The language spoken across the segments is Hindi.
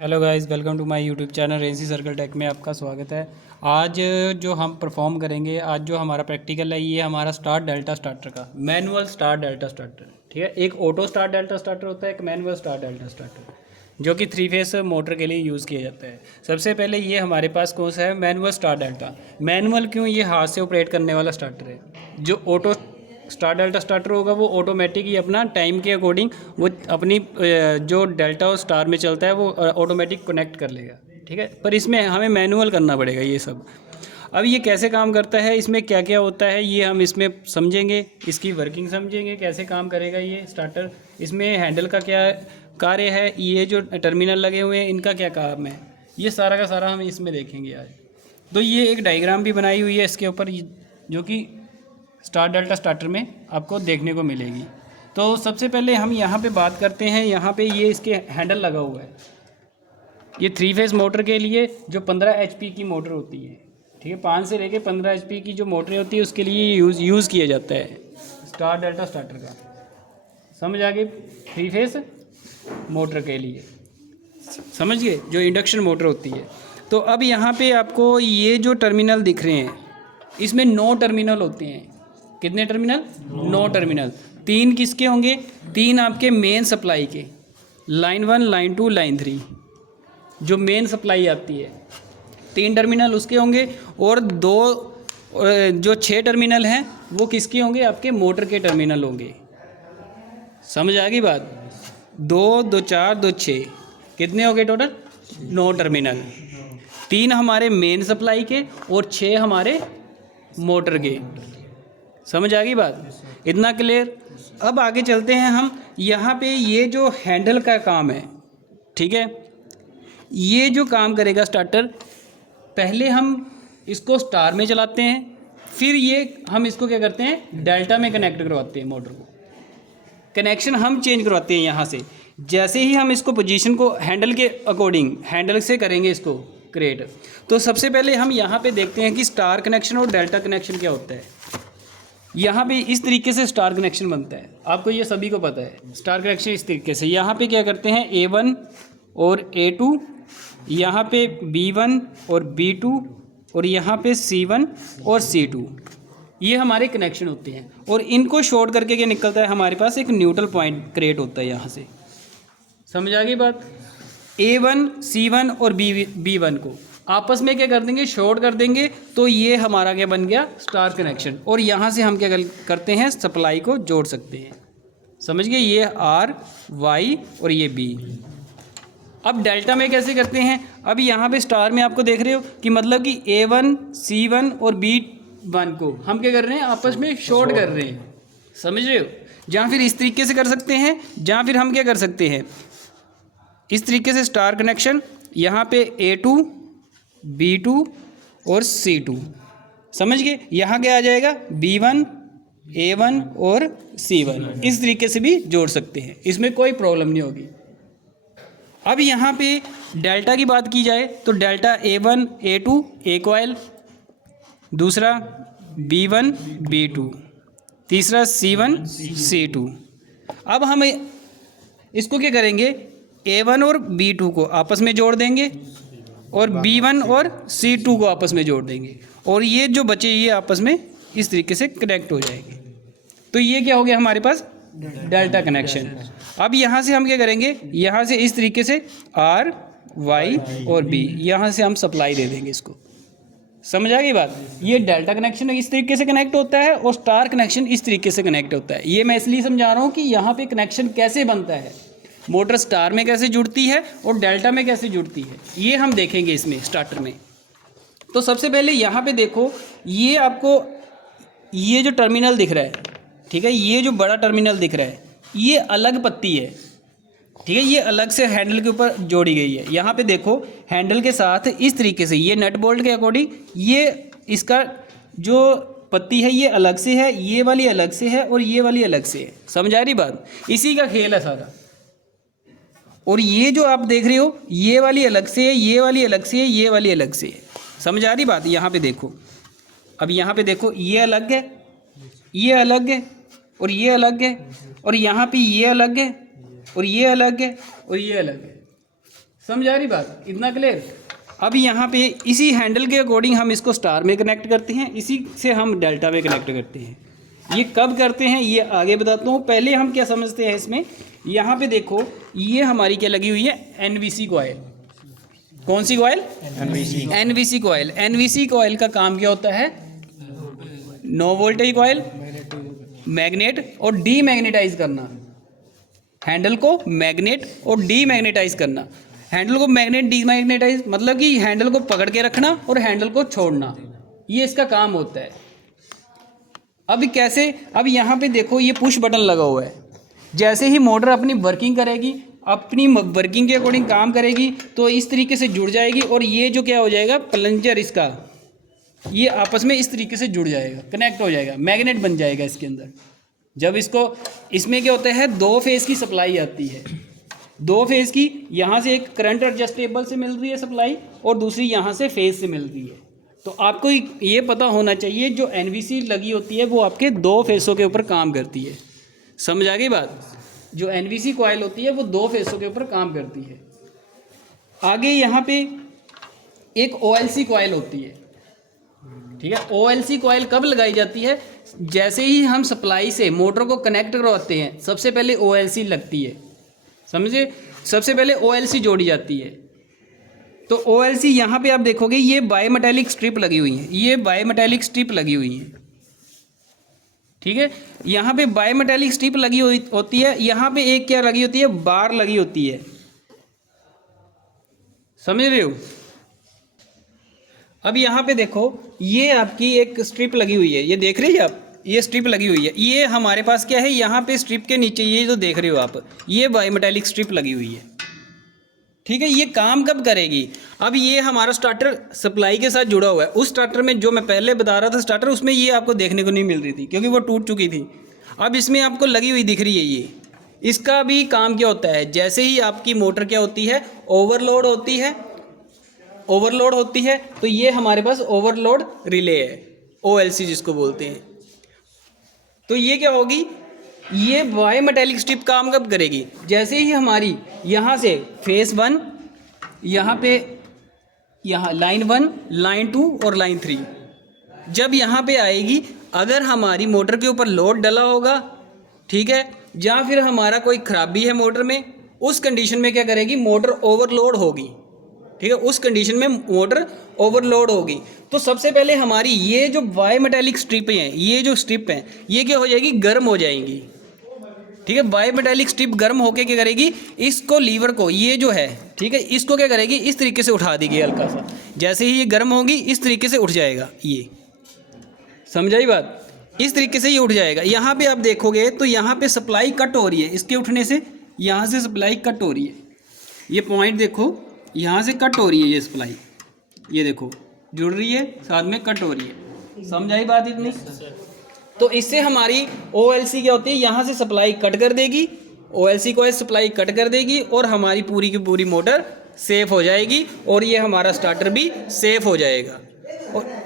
Hello guys, welcome to my YouTube channel रेंसी सर्कल टेक में आपका स्वागत है। आज जो हम परफॉर्म करेंगे, आज जो हमारा प्रैक्टिकल है, ये हमारा स्टार डेल्टा स्टार्टर का मैनुअल स्टार डेल्टा स्टार्टर। ठीक है, एक ऑटो स्टार डेल्टा स्टार्टर होता है, एक मैनुअल स्टार डेल्टा स्टार्टर जो कि 3 फेस मोटर के लिए यूज़ किया जाता है। सबसे पहले ये हमारे पास कौन सा है, मैनुअल स्टार डेल्टा। मैनुअल क्यों, ये हाथ से ऑपरेट करने वाला स्टार्टर है। जो ऑटो स्टार डेल्टा स्टार्टर होगा वो ऑटोमेटिक ही अपना टाइम के अकॉर्डिंग वो अपनी जो डेल्टा और स्टार में चलता है वो ऑटोमेटिक कनेक्ट कर लेगा। ठीक है, पर इसमें हमें मैनुअल करना पड़ेगा ये सब। अब ये कैसे काम करता है, इसमें क्या क्या होता है, ये हम इसमें समझेंगे, इसकी वर्किंग समझेंगे, कैसे काम करेगा ये स्टार्टर। इसमें हैंडल का क्या कार्य है, ये जो टर्मिनल लगे हुए हैं इनका क्या काम है, ये सारा का सारा हम इसमें देखेंगे आज। तो ये एक डायग्राम भी बनाई हुई है इसके ऊपर, जो कि स्टार डेल्टा स्टार्टर में आपको देखने को मिलेगी। तो सबसे पहले हम यहाँ पे बात करते हैं, यहाँ पे ये इसके हैंडल लगा हुआ है। ये 3 फेस मोटर के लिए जो 15 HP की मोटर होती है, ठीक है, 5 से लेके 15 HP की जो मोटरें होती है उसके लिए यूज़ किया जाता है स्टार डेल्टा स्टार्टर का। समझ आ गई, 3 फेस मोटर के लिए समझ गए, जो इंडक्शन मोटर होती है। तो अब यहाँ पे आपको ये जो टर्मिनल दिख रहे हैं, इसमें 9 टर्मिनल होते हैं। कितने टर्मिनल? 9 टर्मिनल। 3 किसके होंगे? 3 आपके मेन सप्लाई के, लाइन 1, लाइन 2, लाइन 3, जो मेन सप्लाई आती है 3 टर्मिनल उसके होंगे। और 2 जो 6 टर्मिनल हैं वो किसके होंगे? आपके मोटर के टर्मिनल होंगे। समझ आ गई बात? 2, 2, 4, 2, 6, कितने हो गए टोटल? 9 टर्मिनल। 3 हमारे मेन सप्लाई के और 6 हमारे मोटर के। समझ आ गई बात? इतना क्लियर? अब आगे चलते हैं हम। यहाँ पे ये जो हैंडल का काम है, ठीक है, ये जो काम करेगा स्टार्टर, पहले हम इसको स्टार में चलाते हैं, फिर ये हम इसको क्या करते हैं, डेल्टा में कनेक्ट करवाते हैं। मोटर को कनेक्शन हम चेंज करवाते हैं यहाँ से। जैसे ही हम इसको पोजीशन को हैंडल के अकॉर्डिंग हैंडल से करेंगे इसको क्रिएट। तो सबसे पहले हम यहाँ पे देखते हैं कि स्टार कनेक्शन और डेल्टा कनेक्शन क्या होता है। यहाँ पे इस तरीके से स्टार कनेक्शन बनता है, आपको ये सभी को पता है। स्टार कनेक्शन इस तरीके से, यहाँ पे क्या करते हैं, A1 और A2, यहाँ पे B1 और B2, और यहाँ पे C1 और C2, ये हमारे कनेक्शन होते हैं। और इनको शॉर्ट करके क्या निकलता है, हमारे पास एक न्यूट्रल पॉइंट क्रिएट होता है यहाँ से। समझ आ गई बात? A1, C1 और B1 को आपस में क्या कर देंगे, शॉर्ट कर देंगे। तो ये हमारा क्या बन गया, स्टार कनेक्शन। और यहाँ से हम क्या करते हैं, सप्लाई को जोड़ सकते हैं। समझ गए? ये R, Y और ये B। अब डेल्टा में कैसे करते हैं? अब यहाँ पे स्टार में आपको देख रहे हो कि मतलब कि A1, C1 और B1 को हम क्या कर रहे हैं, आपस में शॉर्ट कर रहे हैं। समझ रहे हो? जहाँ फिर इस तरीके से कर सकते हैं, जहाँ फिर हम क्या कर सकते हैं, इस तरीके से स्टार कनेक्शन, यहाँ पे A2, B2 और C2। समझ गए? यहाँ क्या आ जाएगा, B1, A1 और C1। इस तरीके से भी जोड़ सकते हैं, इसमें कोई प्रॉब्लम नहीं होगी। अब यहाँ पे डेल्टा की बात की जाए तो डेल्टा A1, A2 एक कॉइल, दूसरा B1, B2, तीसरा C1, C2। अब हम इसको क्या करेंगे, A1 और B2 को आपस में जोड़ देंगे और B1 और C2 को आपस में जोड़ देंगे, और ये जो बचे ये आपस में इस तरीके से कनेक्ट हो जाएंगे। तो ये क्या हो गया हमारे पास, डेल्टा कनेक्शन। अब यहाँ से हम क्या करेंगे, यहाँ से इस तरीके से R, Y और B, यहाँ से हम सप्लाई दे देंगे इसको। समझ आ गई बात? ये डेल्टा कनेक्शन इस तरीके से कनेक्ट होता है और स्टार कनेक्शन इस तरीके से कनेक्ट होता है। ये मैं इसलिए समझा रहा हूँ कि यहाँ पे कनेक्शन कैसे बनता है, मोटर स्टार में कैसे जुड़ती है और डेल्टा में कैसे जुड़ती है, ये हम देखेंगे इसमें स्टार्टर में। तो सबसे पहले यहाँ पे देखो, ये आपको ये जो टर्मिनल दिख रहा है, ठीक है, ये जो बड़ा टर्मिनल दिख रहा है, ये अलग पत्ती है, ठीक है, ये अलग से हैंडल के ऊपर जोड़ी गई है। यहाँ पे देखो हैंडल के साथ इस तरीके से, ये नट बोल्ट के अकॉर्डिंग ये इसका जो पत्ती है ये अलग से है, ये वाली अलग से है और ये वाली अलग से है। समझ आ रही बात? इसी का खेल है सारा। और ये जो आप देख रहे हो, ये वाली अलग से है, ये वाली अलग से है, ये वाली अलग से है। समझ आ रही बात? यहाँ पे देखो, अब यहाँ पे देखो, ये अलग है, ये अलग है और ये अलग है, और यहाँ पे ये अलग है और ये अलग है और ये अलग है। समझ आ रही बात, इतना क्लियर। अब यहाँ पे इसी हैंडल के अकॉर्डिंग हम इसको स्टार में कनेक्ट करते हैं, इसी से हम डेल्टा में कनेक्ट करते हैं। ये कब करते हैं ये आगे बताता हूँ, पहले हम क्या समझते हैं इसमें। यहाँ पे देखो ये हमारी क्या लगी हुई है, एनवीसी कॉइल। कौन सी coil? NVC coil. NVC coil का काम क्या होता है? नो वोल्टेज कॉइल, मैग्नेट और डीमैग्नेटाइज करना, हैंडल को मैग्नेट और डीमैग्नेटाइज करना। हैंडल को मैग्नेट डीमैग्नेटाइज मतलब कि हैंडल को पकड़ के रखना और हैंडल को छोड़ना, ये इसका काम होता है। अब कैसे? अब यहाँ पे देखो ये पुश बटन लगा हुआ है, जैसे ही मोटर अपनी वर्किंग करेगी, अपनी वर्किंग के अकॉर्डिंग काम करेगी तो इस तरीके से जुड़ जाएगी और ये जो क्या हो जाएगा, प्लंजर इसका, ये आपस में इस तरीके से जुड़ जाएगा, कनेक्ट हो जाएगा, मैग्नेट बन जाएगा इसके अंदर। जब इसको, इसमें क्या होता है, 2 फेज की सप्लाई आती है, 2 फेज की, यहाँ से एक करंट एडजस्टेबल से मिल रही है सप्लाई और दूसरी यहाँ से फेज से मिल रही है। तो आपको ये पता होना चाहिए जो एनवीसी लगी होती है वो आपके 2 फेसों के ऊपर काम करती है। समझ आ गई बात? जो एनवीसी कॉइल होती है वो 2 फेसों के ऊपर काम करती है। आगे यहाँ पे एक ओएलसी कॉइल होती है, ठीक है। ओएलसी कॉइल कब लगाई जाती है? जैसे ही हम सप्लाई से मोटर को कनेक्ट करवाते हैं सबसे पहले ओएलसी लगती है, समझे? सबसे पहले ओएलसी जोड़ी जाती है। तो ओएलसी यहाँ पे आप देखोगे ये बायमेटालिक स्ट्रिप लगी हुई है, ये बायमेटालिक स्ट्रिप लगी हुई है, ठीक है। यहाँ पे बायमेटालिक स्ट्रिप लगी होती है, यहाँ पे एक क्या लगी होती है, बार लगी होती है, समझ रहे हो? अब यहाँ पे देखो ये आपकी एक स्ट्रिप लगी हुई है, ये देख रहे हैं आप, ये स्ट्रिप लगी हुई है। ये हमारे पास क्या है, यहाँ पे स्ट्रिप के नीचे ये जो देख रहे हो आप, ये बायमेटालिक स्ट्रिप लगी हुई है, ठीक है। ये काम कब करेगी? अब ये हमारा स्टार्टर सप्लाई के साथ जुड़ा हुआ है। उस स्टार्टर में जो मैं पहले बता रहा था स्टार्टर, उसमें ये आपको देखने को नहीं मिल रही थी क्योंकि वो टूट चुकी थी। अब इसमें आपको लगी हुई दिख रही है ये। इसका भी काम क्या होता है, जैसे ही आपकी मोटर क्या होती है, ओवरलोड होती है, ओवरलोड होती है तो ये हमारे पास ओवरलोड रिले है, ओएलसी जिसको बोलते हैं। तो ये क्या होगी, ये बायमेटालिक स्ट्रिप काम कब करेगी? जैसे ही हमारी यहाँ से फेस 1, यहाँ पे, यहाँ लाइन 1, लाइन 2 और लाइन 3 जब यहाँ पे आएगी, अगर हमारी मोटर के ऊपर लोड डला होगा, ठीक है, या फिर हमारा कोई खराबी है मोटर में, उस कंडीशन में क्या करेगी, मोटर ओवरलोड होगी, ठीक है। उस कंडीशन में मोटर ओवरलोड होगी तो सबसे पहले हमारी ये जो बायमेटालिक स्ट्रिप हैं, ये जो स्ट्रिप हैं, ये क्या हो जाएगी, गर्म हो जाएंगी, ठीक है। बायमेटालिक स्ट्रिप गर्म होके क्या करेगी, इसको लीवर को, ये जो है, ठीक है, इसको क्या करेगी, इस तरीके से उठा देगी हल्का सा। जैसे ही ये गर्म होगी इस तरीके से उठ जाएगा, ये समझाई बात? इस तरीके से ये उठ जाएगा। यहाँ पे आप देखोगे तो यहाँ पे सप्लाई कट हो रही है, इसके उठने से यहाँ से सप्लाई कट हो रही है। ये पॉइंट देखो, यहाँ से कट हो रही है ये सप्लाई, ये देखो जुड़ रही है, साथ में कट हो रही है। समझ आई बात इतनी? तो इससे हमारी ओएलसी क्या होती है, यहाँ से सप्लाई कट कर देगी, ओएलसी को सप्लाई कट कर देगी और हमारी पूरी की पूरी मोटर सेफ हो जाएगी और ये हमारा स्टार्टर भी सेफ हो जाएगा। और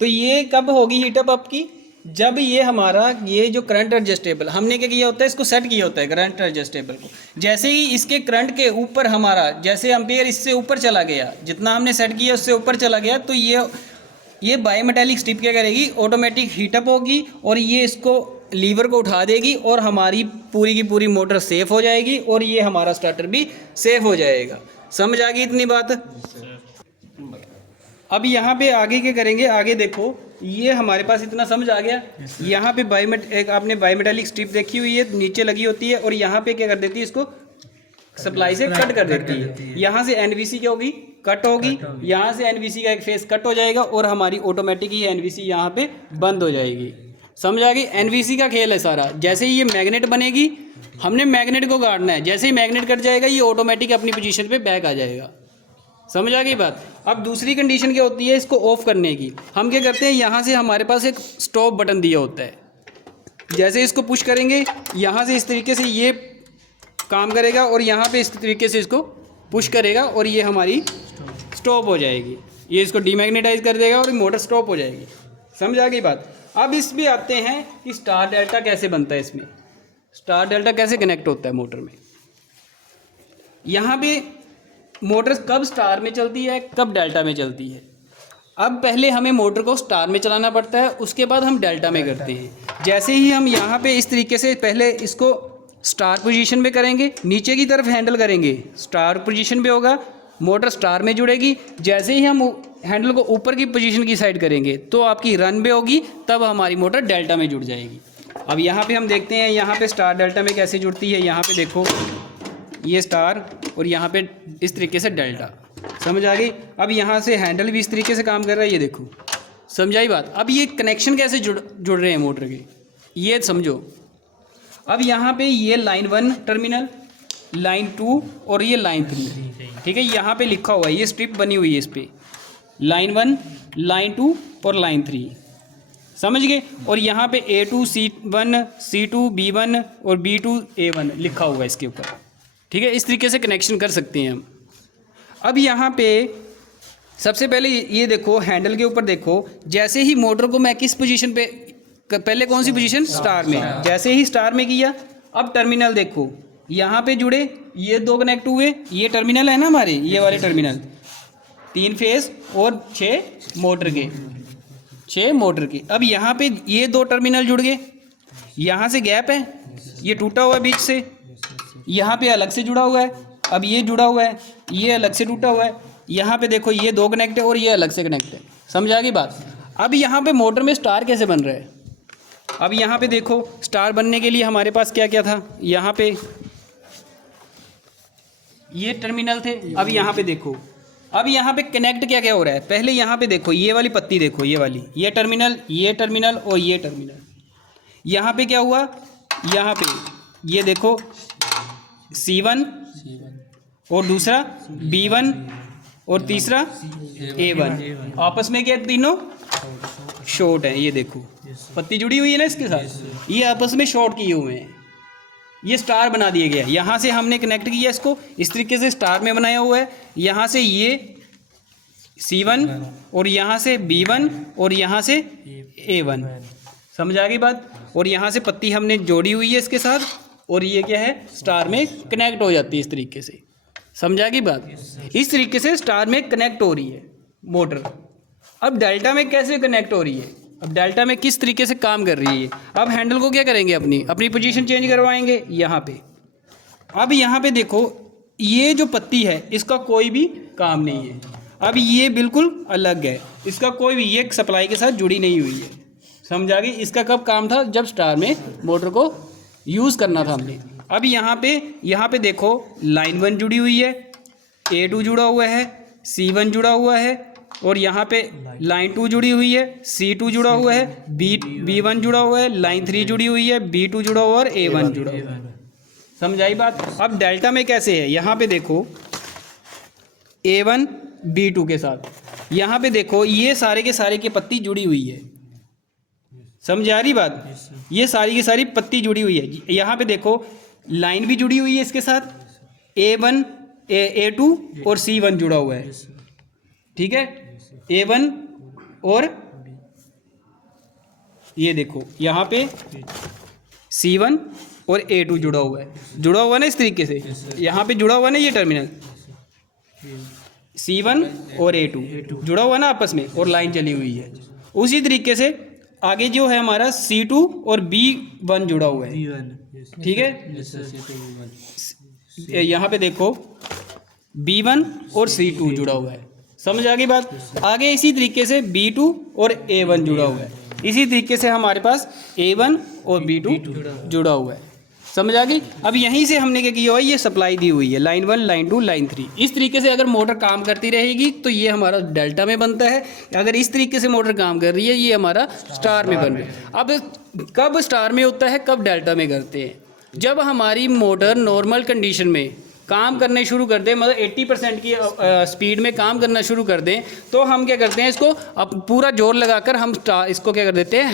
तो ये कब होगी हीटअप आपकी, जब ये हमारा ये जो करंट एडजस्टेबल हमने क्या किया होता है, इसको सेट किया होता है करंट एडजस्टेबल को। जैसे ही इसके करंट के ऊपर हमारा, जैसे एम्पियर इससे ऊपर चला गया, जितना हमने सेट किया उससे ऊपर चला गया, तो ये बायमेटालिक स्ट्रिप क्या करेगी, ऑटोमेटिक हीटअप होगी और ये इसको लीवर को उठा देगी और हमारी पूरी की पूरी मोटर सेफ हो जाएगी और ये हमारा स्टार्टर भी सेफ हो जाएगा। समझ आ गई इतनी बात? अब यहाँ पे आगे क्या करेंगे, आगे देखो ये हमारे पास इतना समझ आ गया। यहाँ पे एक आपने बायमेटालिक स्ट्रिप देखी हुई है, नीचे लगी होती है और यहाँ पे क्या कर देती है, इसको सप्लाई से कट कर देती है। यहाँ से एनवीसी क्या होगी, कट होगी, यहाँ से एनवीसी का एक फेस कट हो जाएगा और हमारी ऑटोमेटिक ही एनवीसी यहाँ पे बंद हो जाएगी। समझ आ गई? एनवीसी का खेल है सारा। जैसे ही ये मैग्नेट बनेगी, हमने मैग्नेट को गाड़ना है, जैसे ही मैग्नेट कट जाएगा ये ऑटोमेटिक अपनी पोजीशन पे बैक आ जाएगा। समझ आ गई बात? अब दूसरी कंडीशन क्या होती है इसको ऑफ करने की, हम क्या करते हैं, यहाँ से हमारे पास एक स्टॉप बटन दिया होता है, जैसे इसको पुश करेंगे यहाँ से इस तरीके से ये काम करेगा और यहाँ पे इस तरीके से इसको पुश करेगा और ये हमारी स्टॉप हो जाएगी, ये इसको डीमैग्नेटाइज कर देगा और मोटर स्टॉप हो जाएगी। समझ आ गई बात? अब इसमें आते हैं कि स्टार डेल्टा कैसे बनता है, इसमें स्टार डेल्टा कैसे कनेक्ट होता है मोटर में। यहाँ पे मोटर कब स्टार में चलती है, कब डेल्टा में चलती है। अब पहले हमें मोटर को स्टार में चलाना पड़ता है, उसके बाद हम डेल्टा में करते हैं। जैसे ही हम यहाँ पे इस तरीके से पहले इसको स्टार पोजीशन पे करेंगे, नीचे की तरफ हैंडल करेंगे, स्टार पोजीशन पे होगा, मोटर स्टार में जुड़ेगी। जैसे ही हम हैंडल को ऊपर की पोजीशन की साइड करेंगे तो आपकी रन पे होगी, तब हमारी मोटर डेल्टा में जुड़ जाएगी। अब यहाँ पे हम देखते हैं यहाँ पे स्टार डेल्टा में कैसे जुड़ती है। यहाँ पे देखो ये स्टार और यहाँ पे इस तरीके से डेल्टा, समझ आ गई। अब यहाँ से हैंडल भी इस तरीके से काम कर रहा है, ये देखो, समझाई बात। अब ये कनेक्शन कैसे जुड़ रहे हैं मोटर के, ये समझो। अब यहाँ पे ये लाइन 1 टर्मिनल, लाइन 2 और ये लाइन 3, ठीक है। यहाँ पे लिखा हुआ है, ये स्ट्रिप बनी हुई है इस पर, लाइन 1, लाइन 2 और लाइन 3, समझ गए। और यहाँ पे A2 C1 C2 B1 और B2 A1 लिखा हुआ है इसके ऊपर, ठीक है। इस तरीके से कनेक्शन कर सकते हैं हम। अब यहाँ पे सबसे पहले ये देखो, हैंडल के ऊपर देखो, जैसे ही मोटर को मैं किस पोजीशन पे, पहले कौन सी पोजीशन, स्टार में, जैसे ही स्टार में किया, अब टर्मिनल देखो यहाँ पे जुड़े, ये 2 कनेक्ट हुए, ये टर्मिनल है ना हमारे, ये वाले टर्मिनल 3 फेस और 6 मोटर के, 6 मोटर के। अब यहाँ पे ये 2 टर्मिनल जुड़ गए, यहाँ से गैप है, ये टूटा हुआ है बीच से, यहाँ पे अलग से जुड़ा हुआ है, अब ये जुड़ा हुआ है, ये अलग से टूटा हुआ है। यहाँ पे देखो ये 2 कनेक्ट है और ये अलग से कनेक्ट है, समझ आ गई बात। अब यहाँ पे मोटर में स्टार कैसे बन रहा है। अब यहाँ पे देखो, स्टार बनने के लिए हमारे पास क्या क्या था, यहाँ पे ये टर्मिनल थे। अब यहाँ पे देखो, अब यहाँ पे कनेक्ट क्या क्या हो रहा है। पहले यहाँ पे देखो, ये वाली पत्ती देखो, ये वाली, ये टर्मिनल और ये टर्मिनल। यहाँ पे क्या हुआ, यहाँ पे ये देखो C1 और दूसरा B1 और तीसरा A1, आपस में क्या तीनों शॉर्ट है। ये देखो पत्ती जुड़ी हुई है ना इसके साथ, ये आपस में शॉर्ट किए हुए हैं, ये स्टार बना दिया गया है। यहाँ से हमने कनेक्ट किया इसको, इस तरीके से स्टार में बनाया हुआ है। यहाँ से ये C1 और यहाँ से B1 और यहाँ से A1, समझ आ गई बात। और यहाँ से पत्ती हमने जोड़ी हुई है इसके साथ, और ये क्या है, स्टार में कनेक्ट हो जाती है इस तरीके से, समझ आ गई बात। इस तरीके से स्टार में कनेक्ट हो रही है मोटर। अब डेल्टा में कैसे कनेक्ट हो रही है, अब डेल्टा में किस तरीके से काम कर रही है। अब हैंडल को क्या करेंगे, अपनी पोजीशन चेंज करवाएंगे यहाँ पे। अब यहाँ पे देखो, ये जो पत्ती है इसका कोई भी काम नहीं है, अब ये बिल्कुल अलग है, इसका कोई भी, ये सप्लाई के साथ जुड़ी नहीं हुई है, समझ आ गई। इसका कब काम था, जब स्टार में मोटर को यूज़ करना था हमने। अब यहाँ पे देखो, लाइन 1 जुड़ी हुई है, A2 जुड़ा हुआ है, C1 जुड़ा हुआ है, और यहाँ पे लाइन 2 जुड़ी हुई है, C2 जुड़ा हुआ है, B1 जुड़ा हुआ है, लाइन 3 जुड़ी हुई है, B2 जुड़ा हुआ और A1 जुड़ा हुआ है, समझ आई बात। अब डेल्टा में कैसे है, यहाँ पे देखो A1 B2 के साथ, यहाँ पे देखो ये सारे के सारे की पत्ती जुड़ी हुई है, समझ आ रही बात। ये सारी की सारी पत्ती जुड़ी हुई है। यहाँ पे देखो लाइन भी जुड़ी हुई है इसके साथ, A1 A2 और C1 जुड़ा हुआ है, ठीक है, A1 और ये देखो यहाँ पे C1 और A2 जुड़ा हुआ है ना इस तरीके से। यहाँ पे जुड़ा हुआ ना ये टर्मिनल, C1 और A2 जुड़ा हुआ ना आपस में, और लाइन चली हुई है। उसी तरीके से आगे जो है हमारा C2 और B1 जुड़ा हुआ है, ठीक है। यहाँ पे देखो B1 और C2 जुड़ा हुआ है, समझ आ गई बात। आगे इसी तरीके से B2 और A1 जुड़ा हुआ है, इसी तरीके से हमारे पास A1 और B2 जुड़ा हुआ है, समझ आ गई। अब यहीं से हमने क्या किया हुआ है, ये सप्लाई दी हुई है, लाइन 1 लाइन 2 लाइन 3। इस तरीके से अगर मोटर काम करती रहेगी तो ये हमारा डेल्टा में बनता है। अगर इस तरीके से मोटर काम कर रही है, ये हमारा स्टार में बन रहा है। अब कब स्टार में होता है, कब डेल्टा में करते हैं, जब हमारी मोटर नॉर्मल कंडीशन में काम करने शुरू कर दें, मतलब 80% की स्पीड में काम करना शुरू कर दें, तो हम क्या करते हैं, इसको अब पूरा जोर लगाकर हम इसको क्या कर देते हैं,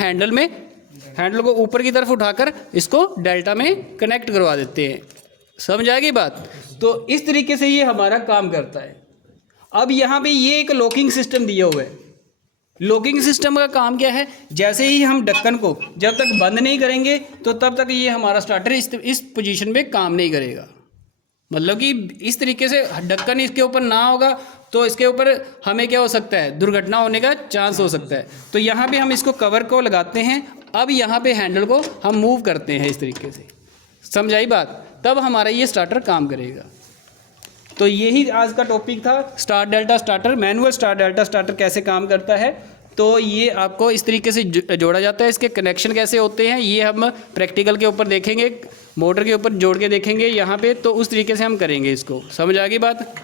हैंडल को ऊपर की तरफ उठाकर इसको डेल्टा में कनेक्ट करवा देते हैं, समझ आ गई बात। तो इस तरीके से ये हमारा काम करता है। अब यहाँ पे ये एक लॉकिंग सिस्टम दिया हुआ है, लॉकिंग सिस्टम का काम क्या है, जैसे ही हम ढक्कन को जब तक बंद नहीं करेंगे तो तब तक ये हमारा स्टार्टर इस पोजीशन में काम नहीं करेगा। मतलब कि इस तरीके से ढक्कन इसके ऊपर ना होगा तो इसके ऊपर हमें क्या हो सकता है, दुर्घटना होने का चांस हो सकता है। तो यहाँ पे हम इसको कवर को लगाते हैं, अब यहाँ पे हैंडल को हम मूव करते हैं इस तरीके से, समझाई बात, तब हमारा ये स्टार्टर काम करेगा। तो यही आज का टॉपिक था, star delta starter, manual star delta starter कैसे काम करता है। तो ये आपको इस तरीके से जोड़ा जाता है, इसके कनेक्शन कैसे होते हैं ये हम प्रैक्टिकल के ऊपर देखेंगे, मोटर के ऊपर जोड़ के देखेंगे यहाँ पे, तो उस तरीके से हम करेंगे इसको। समझ आ गई बात।